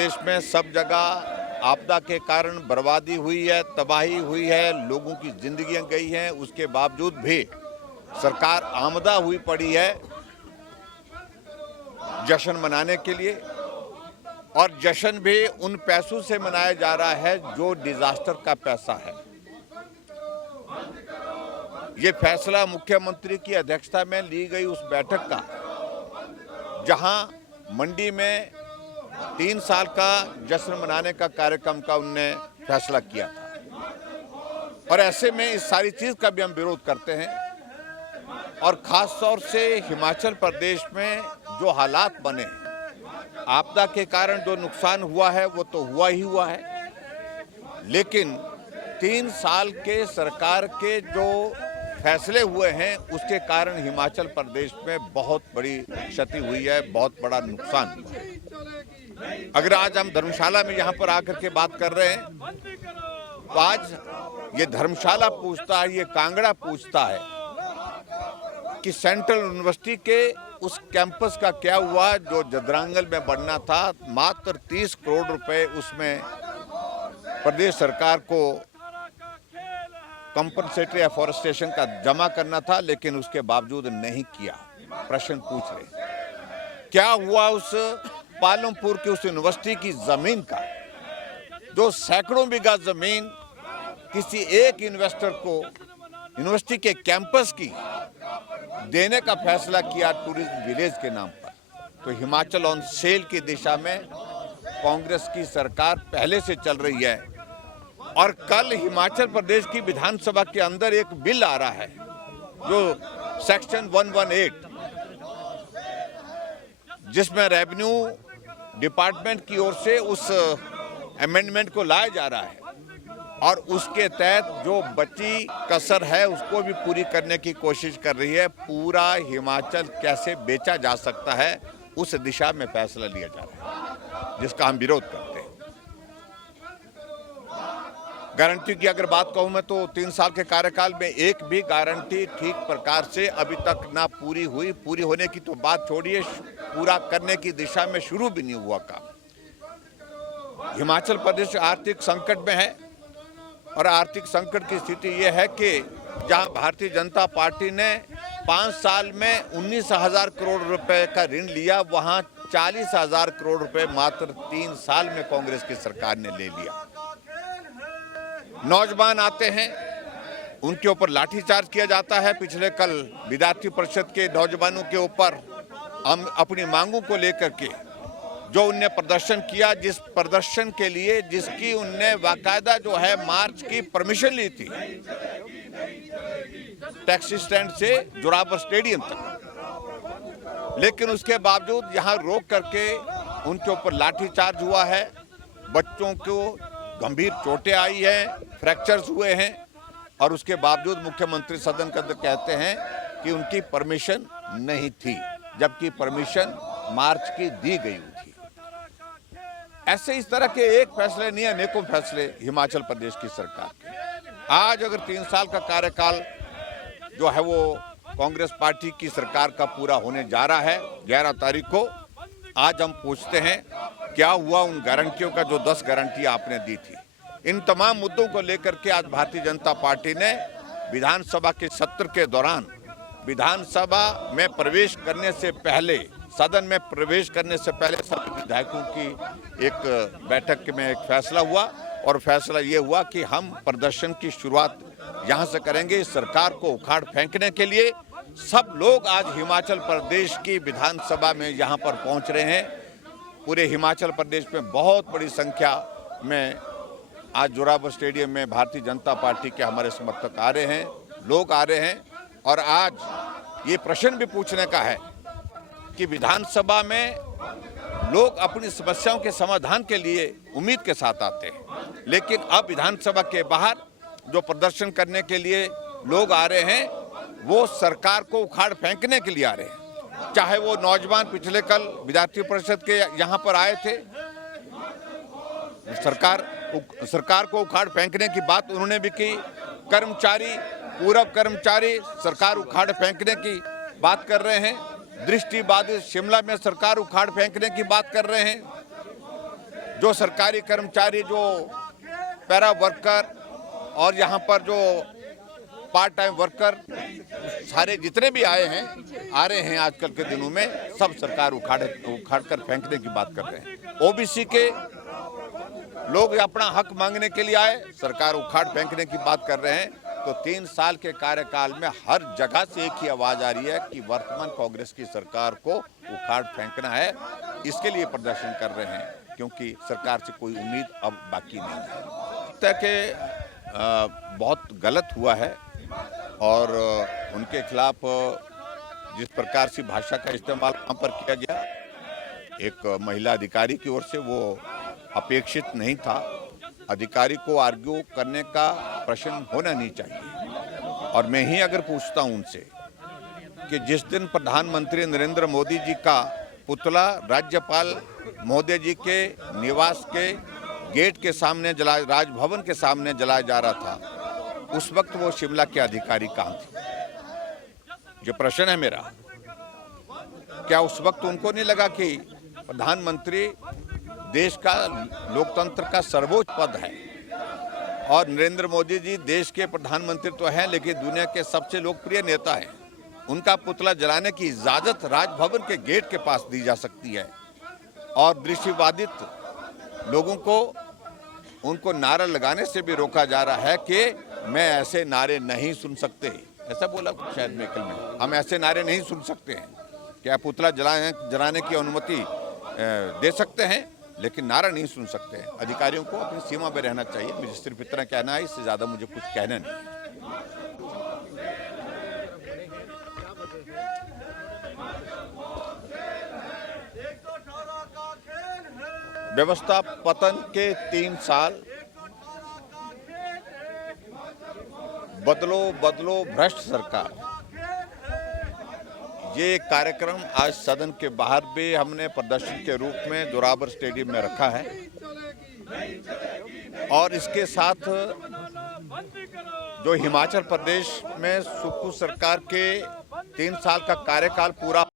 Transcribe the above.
प्रदेश में सब जगह आपदा के कारण बर्बादी हुई है, तबाही हुई है, लोगों की जिंदगियां गई हैं। उसके बावजूद भी सरकार आमदा हुई पड़ी है जश्न मनाने के लिए, और जश्न भी उन पैसों से मनाया जा रहा है जो डिजास्टर का पैसा है। ये फैसला मुख्यमंत्री की अध्यक्षता में ली गई उस बैठक का, जहां मंडी में 3 साल का जश्न मनाने का कार्यक्रम का उनने फैसला किया था। और ऐसे में इस सारी चीज का भी हम विरोध करते हैं, और खास तौर से हिमाचल प्रदेश में जो हालात बने हैं, आपदा के कारण जो नुकसान हुआ है वो तो हुआ ही हुआ है, लेकिन 3 साल के सरकार के जो फैसले हुए हैं उसके कारण हिमाचल प्रदेश में बहुत बड़ी क्षति हुई है, बहुत बड़ा नुकसान हुआ है। अगर आज हम धर्मशाला में यहाँ पर आकर के बात कर रहे हैं, तो आज ये धर्मशाला पूछता है, ये कांगड़ा पूछता है कि सेंट्रल यूनिवर्सिटी के उस कैंपस का क्या हुआ जो जदरांगल में बनना था। मात्र 30 करोड़ रुपए उसमें प्रदेश सरकार को कंपनसेटरी एफॉरेस्टेशन का जमा करना था, लेकिन उसके बावजूद नहीं किया। प्रश्न पूछ रहे क्या हुआ उस पालमपुर की उस यूनिवर्सिटी की जमीन का, जो सैकड़ों बीघा जमीन किसी एक इन्वेस्टर को यूनिवर्सिटी के कैंपस की देने का फैसला किया टूरिज्म विलेज के नाम पर। तो हिमाचल ऑन सेल की दिशा में कांग्रेस की सरकार पहले से चल रही है, और कल हिमाचल प्रदेश की विधानसभा के अंदर एक बिल आ रहा है जो सेक्शन 118, जिसमें रेवेन्यू डिपार्टमेंट की ओर से उस अमेंडमेंट को लाया जा रहा है, और उसके तहत जो बची कसर है उसको भी पूरी करने की कोशिश कर रही है। पूरा हिमाचल कैसे बेचा जा सकता है उस दिशा में फैसला लिया जा रहा है, जिसका हम विरोध करते हैं। गारंटी की अगर बात कहूं मैं, तो 3 साल के कार्यकाल में एक भी गारंटी ठीक प्रकार से अभी तक ना पूरी हुई। पूरी होने की तो बात छोड़िए, पूरा करने की दिशा में शुरू भी नहीं हुआ काम। हिमाचल प्रदेश आर्थिक संकट में है, और आर्थिक संकट की स्थिति यह है कि जहां भारतीय जनता पार्टी ने 5 साल में 19,000 करोड़ रुपए का ऋण लिया, वहां 40,000 करोड़ रुपए मात्र 3 साल में कांग्रेस की सरकार ने ले लिया। नौजवान आते हैं, उनके ऊपर लाठीचार्ज किया जाता है। पिछले कल विद्यार्थी परिषद के नौजवानों के ऊपर हम अपनी मांगों को लेकर के जो उनने प्रदर्शन किया, जिस प्रदर्शन के लिए जिसकी उनने बाकायदा जो है मार्च की परमिशन ली थी, टैक्सी स्टैंड से जोरावर स्टेडियम तक, लेकिन उसके बावजूद यहाँ रोक करके उनके ऊपर लाठीचार्ज हुआ है। बच्चों को गंभीर चोटें आई हैं, फ्रैक्चर्स हुए हैं, और उसके बावजूद मुख्यमंत्री सदन के अंदर कहते हैं कि उनकी परमिशन नहीं थी, जबकि परमिशन मार्च की दी गई थी। ऐसे इस तरह के एक फैसले नहीं, अनेकों फैसले हिमाचल प्रदेश की सरकार के। आज अगर 3 साल का कार्यकाल जो है वो कांग्रेस पार्टी की सरकार का पूरा होने जा रहा है 11 तारीख को, आज हम पूछते हैं क्या हुआ उन गारंटियों का जो 10 गारंटी आपने दी थी। इन तमाम मुद्दों को लेकर के आज भारतीय जनता पार्टी ने विधानसभा के सत्र के दौरान विधानसभा में प्रवेश करने से पहले, सदन में प्रवेश करने से पहले सभी विधायकों की एक बैठक में एक फैसला हुआ, और फैसला ये हुआ कि हम प्रदर्शन की शुरुआत यहाँ से करेंगे। सरकार को उखाड़ फेंकने के लिए सब लोग आज हिमाचल प्रदेश की विधानसभा में यहाँ पर पहुँच रहे हैं। पूरे हिमाचल प्रदेश में बहुत बड़ी संख्या में आज जोरावर स्टेडियम में भारतीय जनता पार्टी के हमारे समर्थक आ रहे हैं, लोग आ रहे हैं, और आज ये प्रश्न भी पूछने का है कि विधानसभा में लोग अपनी समस्याओं के समाधान के लिए उम्मीद के साथ आते हैं, लेकिन अब विधानसभा के बाहर जो प्रदर्शन करने के लिए लोग आ रहे हैं वो सरकार को उखाड़ फेंकने के लिए आ रहे हैं। चाहे वो नौजवान पिछले कल विद्यार्थी परिषद के यहाँ पर आए थे, सरकार को उखाड़ फेंकने की बात उन्होंने भी की। कर्मचारी, पूर्व कर्मचारी सरकार उखाड़ फेंकने की बात कर रहे हैं। दृष्टिबाधित शिमला में सरकार उखाड़ फेंकने की बात कर रहे हैं। जो सरकारी कर्मचारी, जो पैरा वर्कर और यहाँ पर जो पार्ट टाइम वर्कर सारे जितने भी आ रहे हैं आजकल के दिनों में, सब सरकार उखाड़ कर फेंकने की बात कर रहे हैं। ओबीसी के लोग अपना हक मांगने के लिए आए, सरकार उखाड़ फेंकने की बात कर रहे हैं। तो 3 साल के कार्यकाल में हर जगह से एक ही आवाज आ रही है कि वर्तमान कांग्रेस की सरकार को उखाड़ फेंकना है। इसके लिए प्रदर्शन कर रहे हैं, क्योंकि सरकार से कोई उम्मीद अब बाकी नहीं है। लगता है कि बहुत गलत हुआ है और उनके खिलाफ जिस प्रकार से भाषा का इस्तेमाल वहाँ पर किया गया, एक महिला अधिकारी की ओर से, वो अपेक्षित नहीं था। अधिकारी को आर्ग्यू करने का प्रश्न होना नहीं चाहिए। और मैं ही अगर पूछता हूं उनसे कि जिस दिन प्रधानमंत्री नरेंद्र मोदी जी का पुतला राज्यपाल महोदय जी के निवास के गेट के सामने राजभवन के सामने जलाया जा रहा था, उस वक्त वो शिमला के अधिकारी कहाँ थे? जो प्रश्न है मेरा, क्या उस वक्त उनको नहीं लगा कि प्रधानमंत्री देश का लोकतंत्र का सर्वोच्च पद है और नरेंद्र मोदी जी देश के प्रधानमंत्री तो हैं, लेकिन दुनिया के सबसे लोकप्रिय नेता हैं। उनका पुतला जलाने की इजाजत राजभवन के गेट के पास दी जा सकती है और दृष्टिबाधित लोगों को उनको नारा लगाने से भी रोका जा रहा है कि मैं ऐसे नारे नहीं सुन सकते। ऐसा बोला शायद मेकल में, हम ऐसे नारे नहीं सुन सकते हैं। क्या पुतला जलाने की अनुमति दे सकते हैं, लेकिन नारा नहीं सुन सकते हैं। अधिकारियों को अपनी सीमा में रहना चाहिए। मुझे सिर्फ इतना कहना है, इससे ज़्यादा मुझे कुछ कहना नहीं है। व्यवस्था पतन के 3 साल, बदलो भ्रष्ट सरकार, ये कार्यक्रम आज सदन के बाहर भी हमने प्रदर्शन के रूप में जोरावर स्टेडियम में रखा है। और इसके साथ जो हिमाचल प्रदेश में सुक्खू सरकार के 3 साल का कार्यकाल पूरा